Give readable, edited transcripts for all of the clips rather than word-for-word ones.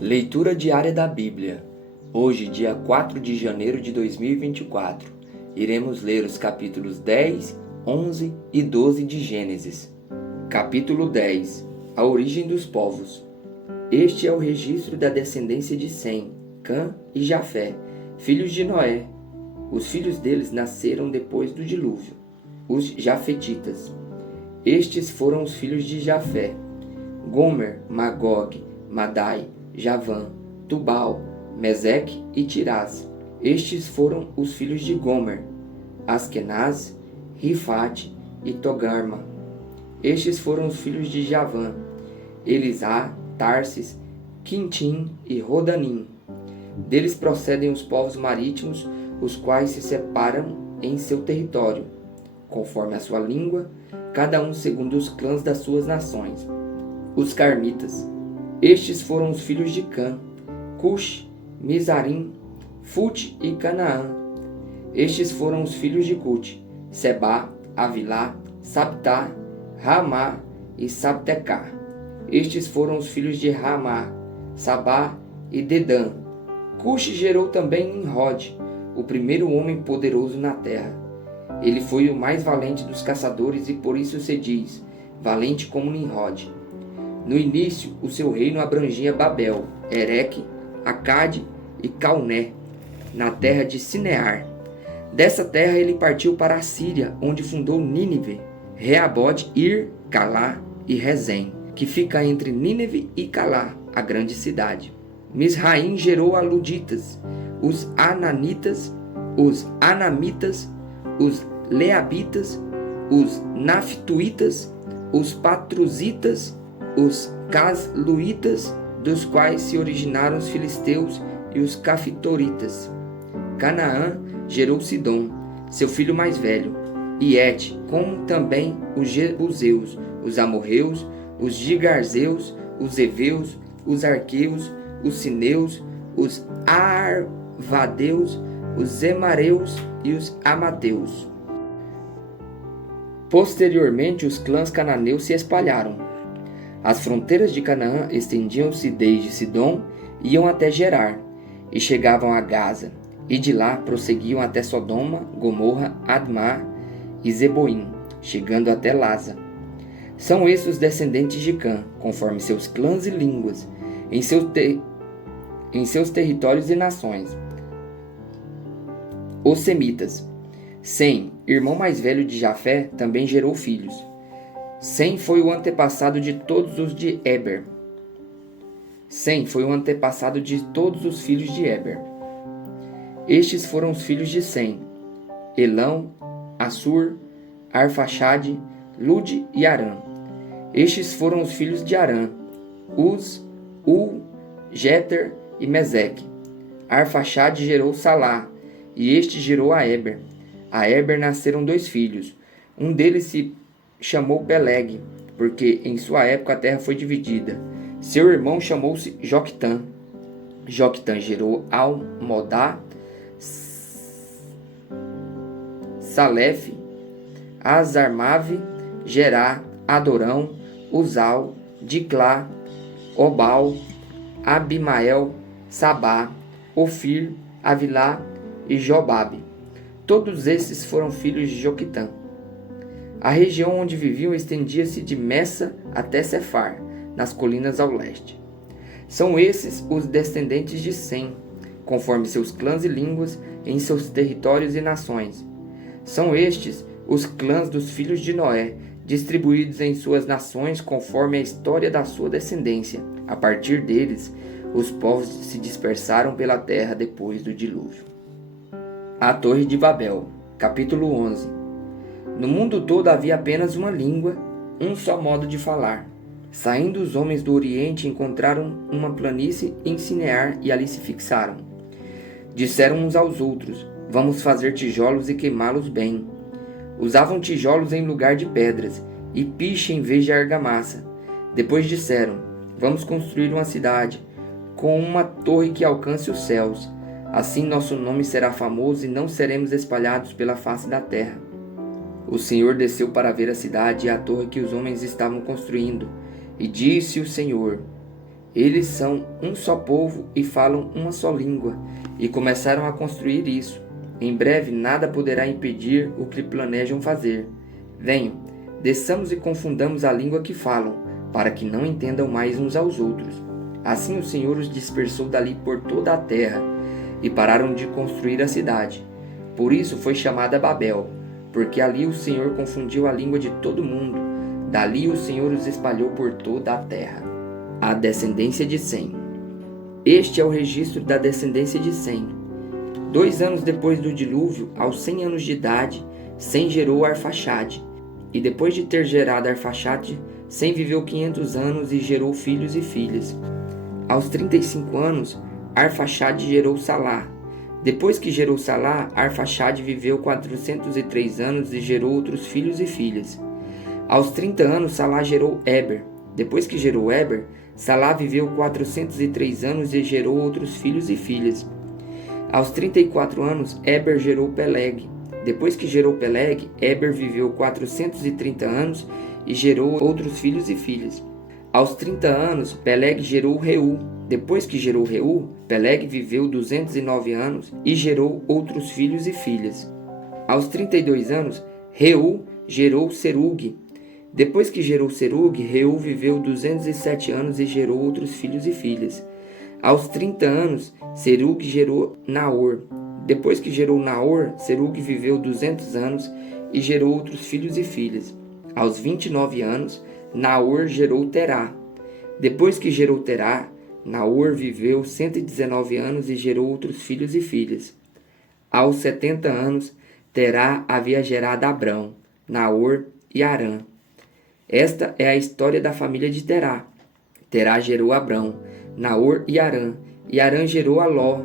Leitura diária da Bíblia. Hoje, dia 4 de janeiro de 2024, iremos ler os capítulos 10, 11 e 12 de Gênesis. Capítulo 10. A origem dos povos. Este é o registro da descendência de Sem, Cã e Jafé, filhos de Noé. Os filhos deles nasceram depois do dilúvio, os Jafetitas. Estes foram os filhos de Jafé: Gomer, Magog, Madai, Javã, Tubal, Meseque e Tirás. Estes foram os filhos de Gomer: Askenaz, Rifate e Togarma. Estes foram os filhos de Javã: Elisá, Tarsis, Quintim e Rodanim. Deles procedem os povos marítimos, os quais se separam em seu território, conforme a sua língua, cada um segundo os clãs das suas nações. Os Carmitas. Estes foram os filhos de Cã: Cush, Mizarim, Fute e Canaã. Estes foram os filhos de Cute: Sebá, Avilá, Sabtá, Ramá e Sabtecá. Estes foram os filhos de Ramá, Sabá e Dedã. Cush gerou também Nimrod, o primeiro homem poderoso na terra. Ele foi o mais valente dos caçadores e por isso se diz, valente como Nimrod. No início, o seu reino abrangia Babel, Ereque, Acade e Calné, na terra de Sinear. Dessa terra ele partiu para a Síria, onde fundou Nínive, Reabote, Ir, Calá e Rezém, que fica entre Nínive e Calá, a grande cidade. Misraim gerou a Luditas, os Ananitas, os Anamitas, os Leabitas, os Naftuitas, os Patruzitas, os Casluitas, dos quais se originaram os filisteus e os Cafitoritas. Canaã gerou Sidom, seu filho mais velho, e Et, como também os Jebuseus, os Amorreus, os Gigarzeus, os Eveus, os Arqueus, os Sineus, os Arvadeus, os Zemareus e os Amateus. Posteriormente, os clãs cananeus se espalharam. As fronteiras de Canaã estendiam-se desde Sidom e iam até Gerar, e chegavam a Gaza, e de lá prosseguiam até Sodoma, Gomorra, Admá e Zeboim, chegando até Lasa. São esses os descendentes de Cã, conforme seus clãs e línguas, em seus territórios e nações. Os Semitas. Sem, irmão mais velho de Jafé, também gerou filhos. Sem foi o antepassado de todos os de Eber. Sem foi o antepassado de todos os filhos de Eber. Estes foram os filhos de Sem: Elão, Assur, Arfaxade, Lude e Arã. Estes foram os filhos de Arã: Uz, Ul, Jeter e Meseque. Arfaxade gerou Salá, e este gerou a Eber. A Eber nasceram 2 filhos. Um deles se chamou Peleg, porque em sua época a terra foi dividida. Seu irmão chamou-se Joctã. Joctã gerou Almodá, Salef, Azarmave, Gerá, Adorão, Uzal, Diclá, Obal, Abimael, Sabá, Ofir, Avilá e Jobabe. Todos esses foram filhos de Joctã. A região onde viviam estendia-se de Messa até Cefar, nas colinas ao leste. São esses os descendentes de Sem, conforme seus clãs e línguas, em seus territórios e nações. São estes os clãs dos filhos de Noé, distribuídos em suas nações conforme a história da sua descendência. A partir deles, os povos se dispersaram pela terra depois do dilúvio. A Torre de Babel, capítulo 11. No mundo todo havia apenas uma língua, um só modo de falar. Saindo os homens do Oriente, encontraram uma planície em Sinear e ali se fixaram. Disseram uns aos outros: vamos fazer tijolos e queimá-los bem. Usavam tijolos em lugar de pedras e piche em vez de argamassa. Depois disseram: vamos construir uma cidade com uma torre que alcance os céus. Assim nosso nome será famoso e não seremos espalhados pela face da terra. O Senhor desceu para ver a cidade e a torre que os homens estavam construindo. E disse o Senhor: Eles são um só povo e falam uma só língua, e começaram a construir isso. Em breve nada poderá impedir o que planejam fazer. Venham, desçamos e confundamos a língua que falam, para que não entendam mais uns aos outros. Assim o Senhor os dispersou dali por toda a terra, e pararam de construir a cidade. Por isso foi chamada Babel, porque ali o Senhor confundiu a língua de todo mundo. Dali o Senhor os espalhou por toda a terra. A descendência de Sem. Este é o registro da descendência de Sem. 2 anos depois do dilúvio, aos 100 anos de idade, Sem gerou Arfaxade. E depois de ter gerado Arfaxade, Sem viveu 500 anos e gerou filhos e filhas. Aos 35 anos, Arfaxade gerou Salá. Depois que gerou Salá, Arfaxade viveu 403 anos e gerou outros filhos e filhas. Aos 30 anos, Salá gerou Eber. Depois que gerou Eber, Salá viveu 403 anos e gerou outros filhos e filhas. Aos 34 anos, Eber gerou Peleg. Depois que gerou Peleg, Eber viveu 430 anos e gerou outros filhos e filhas. Aos 30 anos, Peleg gerou Reu. Depois que gerou Reu, Peleg viveu 209 anos e gerou outros filhos e filhas. Aos 32 anos, Reu gerou Serug. Depois que gerou Serug, Reu viveu 207 anos e gerou outros filhos e filhas. Aos 30 anos, Serug gerou Naor. Depois que gerou Naor, Serug viveu 200 anos e gerou outros filhos e filhas. Aos 29 anos, Naor gerou Terá. Depois que gerou Terá, Naor viveu 119 anos e gerou outros filhos e filhas. Aos 70 anos, Terá havia gerado Abrão, Naor e Harã. Esta é a história da família de Terá. Terá gerou Abrão, Naor e Harã gerou Aló.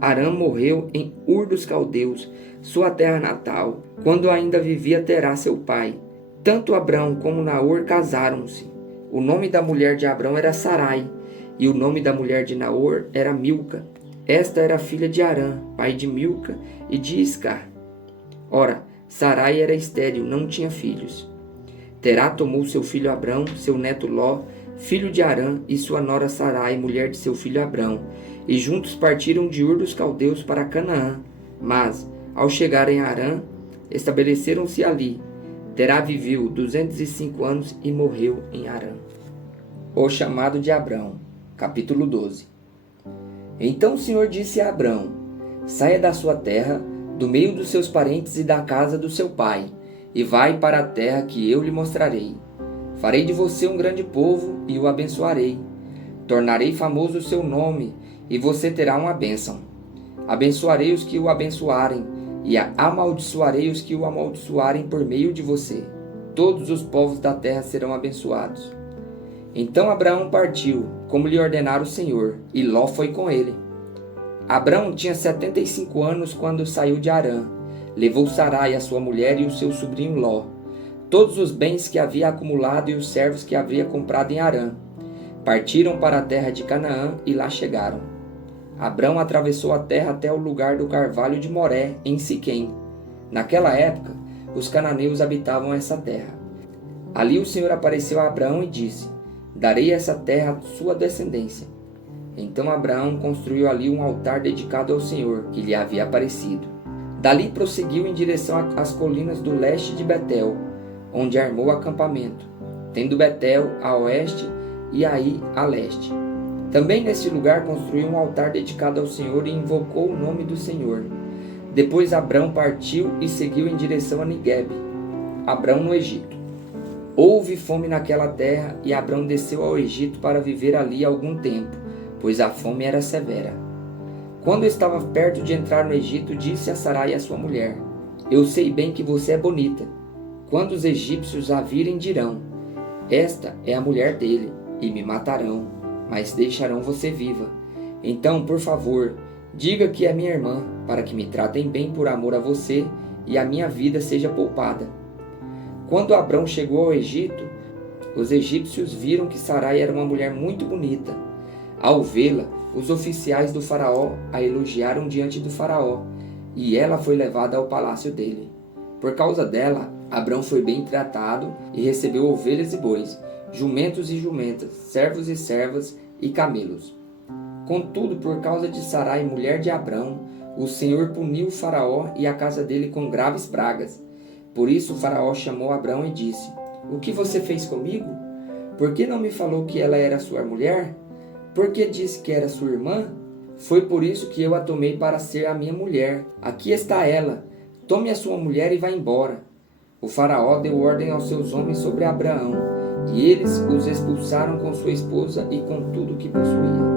Harã morreu em Ur dos Caldeus, sua terra natal, quando ainda vivia Terá, seu pai. Tanto Abrão como Naor casaram-se. O nome da mulher de Abrão era Sarai, e o nome da mulher de Naor era Milca. Esta era filha de Harã, pai de Milca e de Iscar. Ora, Sarai era estéril, não tinha filhos. Terá tomou seu filho Abrão, seu neto Ló, filho de Harã, e sua nora Sarai, mulher de seu filho Abrão, e juntos partiram de Ur dos Caldeus para Canaã. Mas, ao chegarem a Harã, estabeleceram-se ali. Terá viveu 205 anos e morreu em Harã. O chamado de Abrão, capítulo 12. Então o Senhor disse a Abrão: saia da sua terra, do meio dos seus parentes e da casa do seu pai, e vai para a terra que eu lhe mostrarei. Farei de você um grande povo e o abençoarei. Tornarei famoso o seu nome, e você terá uma bênção. Abençoarei os que o abençoarem, e amaldiçoarei os que o amaldiçoarem por meio de você. Todos os povos da terra serão abençoados. Então Abraão partiu, como lhe ordenara o Senhor, e Ló foi com ele. Abraão tinha 75 anos quando saiu de Harã. Levou Sarai, a sua mulher, e o seu sobrinho Ló, todos os bens que havia acumulado e os servos que havia comprado em Harã. Partiram para a terra de Canaã e lá chegaram. Abrão atravessou a terra até o lugar do carvalho de Moré, em Siquém. Naquela época, os cananeus habitavam essa terra. Ali o Senhor apareceu a Abraão e disse: darei essa terra à sua descendência. Então Abraão construiu ali um altar dedicado ao Senhor, que lhe havia aparecido. Dali prosseguiu em direção às colinas do leste de Betel, onde armou acampamento, tendo Betel a oeste e Ai a leste. Também neste lugar construiu um altar dedicado ao Senhor e invocou o nome do Senhor. Depois Abrão partiu e seguiu em direção a Negueb. Abrão no Egito. Houve fome naquela terra e Abrão desceu ao Egito para viver ali algum tempo, pois a fome era severa. Quando estava perto de entrar no Egito, disse a Sarai, a sua mulher: eu sei bem que você é bonita. Quando os egípcios a virem, dirão: esta é a mulher dele, e me matarão, mas deixarão você viva. Então, por favor, diga que é minha irmã, para que me tratem bem por amor a você e a minha vida seja poupada. Quando Abrão chegou ao Egito, os egípcios viram que Sarai era uma mulher muito bonita. Ao vê-la, os oficiais do faraó a elogiaram diante do faraó, e ela foi levada ao palácio dele. Por causa dela, Abrão foi bem tratado e recebeu ovelhas e bois, jumentos e jumentas, servos e servas e camelos. Contudo, por causa de Sarai, mulher de Abrão, o Senhor puniu o Faraó e a casa dele com graves pragas. Por isso o Faraó chamou Abrão e disse: O que você fez comigo? Por que não me falou que ela era sua mulher? Por que disse que era sua irmã? Foi por isso que eu a tomei para ser a minha mulher. Aqui está ela. Tome a sua mulher e vá embora. O Faraó deu ordem aos seus homens sobre Abraão, e eles os expulsaram com sua esposa e com tudo o que possuía.